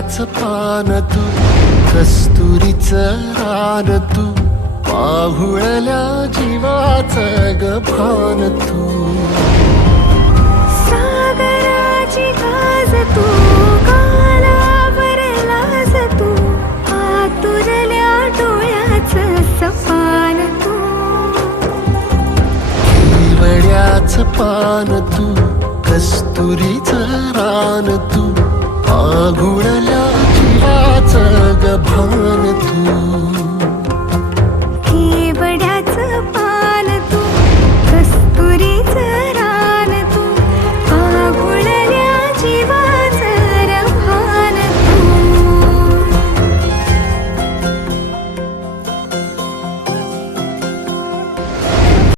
केवड्याच पान तू, कस्तुरीचं रान तू, पाहुळल्या जीवाचं ग भान तू. सागराची गाज तू, कालावरलास तू, आतुरल्या डोळ्याचं सपान तू. केवड्याच पान तू, कस्तुरीचं रान तू, पाहुळल्या जीवाचं ग भान तू.